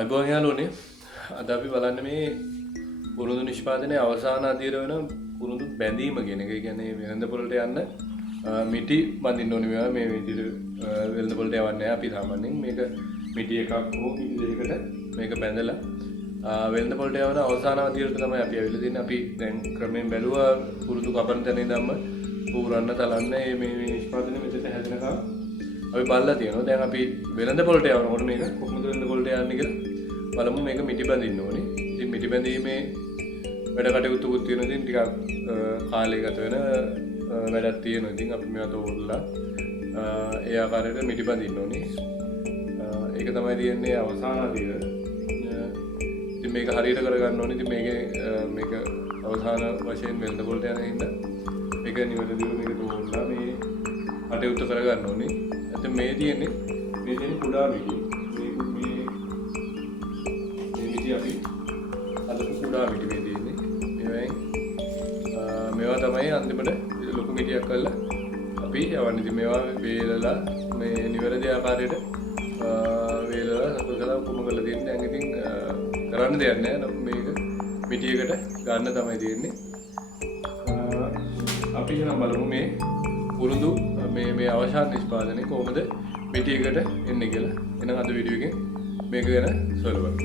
අයිබෝන් යාළුවනේ අද අපි බලන්න මේ පුරුදු නිෂ්පාදනයේ අවසාන අදියර වෙන පුරුදු බැඳීම කියන එක. ඒ කියන්නේ වෙළඳ පොළට යන්න මිටි බඳින්න ඕනේ. මේවා මේ විදිහට වෙළඳ පොළට යවන්නේ නැහැ. අපි සාමාන්‍යයෙන් මේක මිටි එකක් හෝ මිටි දෙකකට මේක බැඳලා වෙළඳ පොළට යවන අවසාන අදියරට තමයි අපි ඇවිල්ලා තියෙන්නේ. අපි දැන් ක්‍රමයෙන් බැලුවා පුරුදු කපන තැන ඉඳන්ම පුරන්න තලන්න මේ නිෂ්පාදනය මෙතෙට හැදෙනකම් අපි බලලා තියෙනවා. දැන් අපි වෙළඳ පොළට යවනකොට මේක කොහොමද වෙළඳ පොළට යන්නේ කියලා බලමු. මේක මිටි බඳින්න ඕනේ. ඉතින් මිටි බැඳීමේ වැඩ කටයුතුකුත් තියෙනවා. ඉතින් ටිකක් කාලය ගත වෙන වැඩක් තියෙනවා. ඉතින් අපි මේවා තෝරලා ඒ ආකාරයට මිටි බඳින්න ඕනේ. ඒක තමයි තියෙන්නේ අවසාන අදියර. ඉතින් මේක හරියට කරගන්න ඕනේ. ඉතින් මේක අවසාන වශයෙන් වෙළඳ පොළට යන හින්දා මේක නිවැරදිව මේක තෝරලා මේ කටයුතු කරගන්න ඕනේ. ඇත්තට මේ තියෙන්නේ කුඩා මිටි. මේ මිටි අපි අදපු කුඩා මිටි මේ තියෙන්නේ. මේවා තමයි අන්තිමට ලොකු මිටියක් කරලා අපි යවන්නේ. ඉතින් මේවා වේලලා මේ නිවැරදි ආකාරයට වේලලා සතුටලා කොම කරලා තියෙන්නේ. දැන් ඉතින් කරන්න දෙයක් නැහැ. මේක මිටියකට ගන්න තමයි තියෙන්නේ. අපි නම් බලමු මේ පුරුදු මේ අවසාන නිෂ්පාදනය කොහොමද මිටියකට එන්නේ කියලා. එහෙනම් අද වීඩියෝ එකෙන් මේක ගැන සොයලවන්න.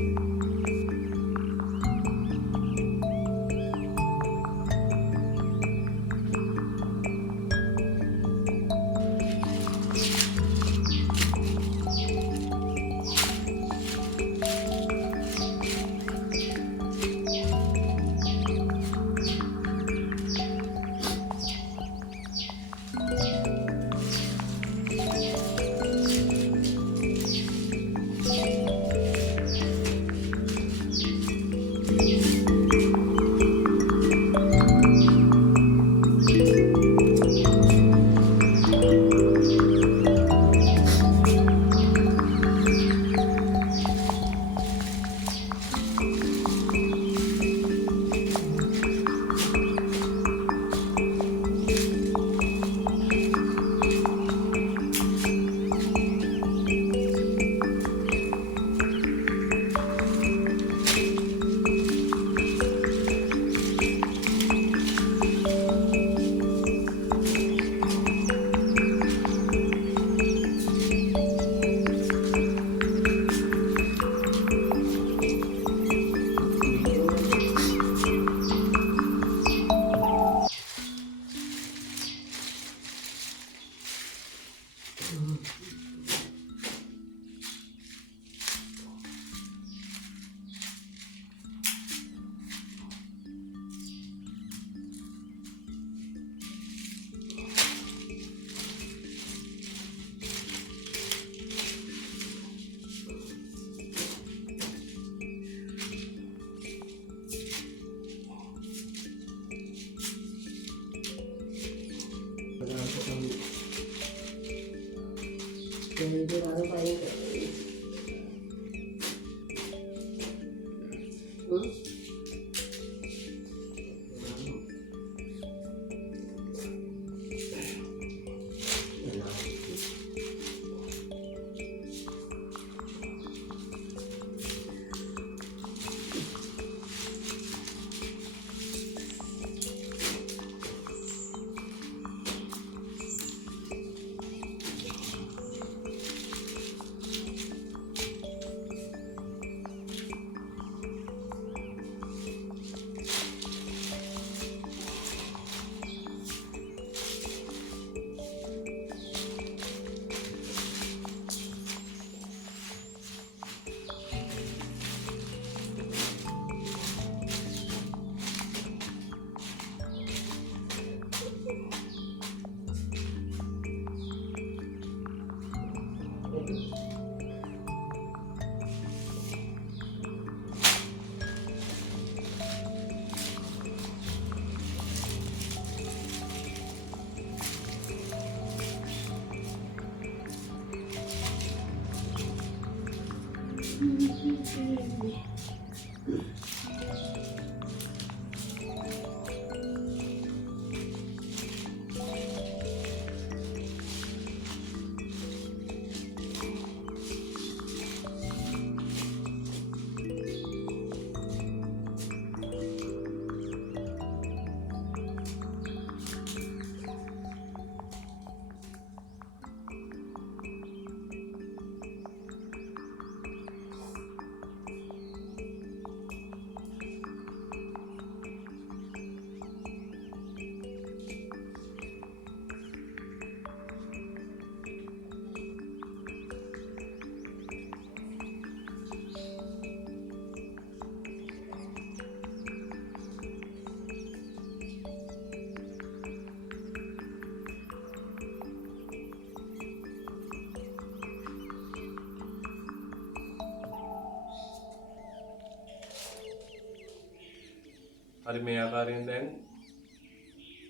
හරි මේ ආකාරයෙන් දැන්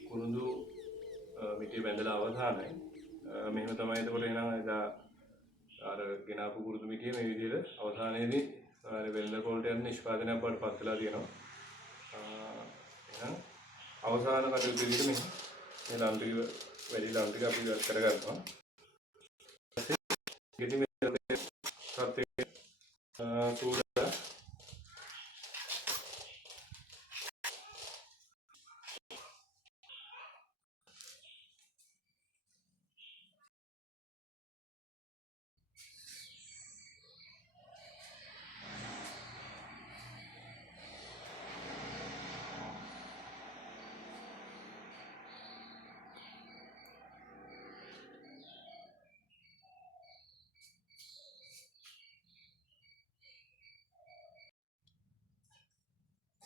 කුරුඳු මිටිය බැඳලා අවසానයි. මෙහෙම තමයි එතකොට එනවා එදා අර ගෙනාපු කුරුඳු මිටිය මේ විදිහට අවසානයේදී අර වෙළඳ පොළට යන නිෂ්පාදනයක් බවට පත් වෙලා තියෙනවා. එහෙනම් අවසාන කටයුතු විදිහට මේ ලම් ටික වැඩි ලම් ටික අපි ඉවත් කරගන්නවා. ඊට මේ සත්‍ය සූදා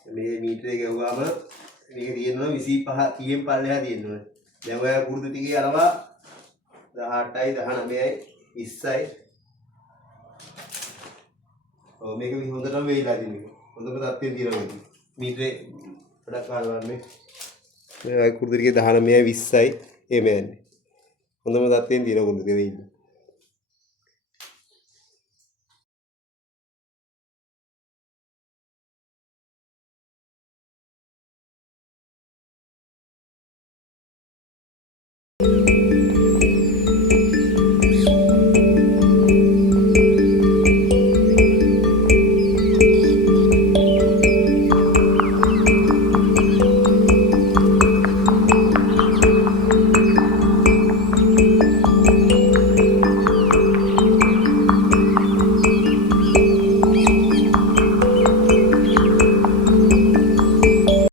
මේ මීටරේ ගහුවාම මේක තියෙනවා 25 30න් පල්ලෙහා තියෙනවා. දැන් ඔය කුරුදු ටිකේ අරවා 18යි 19යි 20යි. ඔව් මේක හොඳටම වෙයිලා තියෙනවා. හොඳම තත්ත්වයෙන් තියෙනවා මේක. මීටරේ ගොඩක් කාලවන්නේ. මේ කුරුදු ටිකේ 19යි 20යි එමෙන්නේ. හොඳම තත්ත්වයෙන් තියෙනවා කුරුදු ටික වෙයිලා.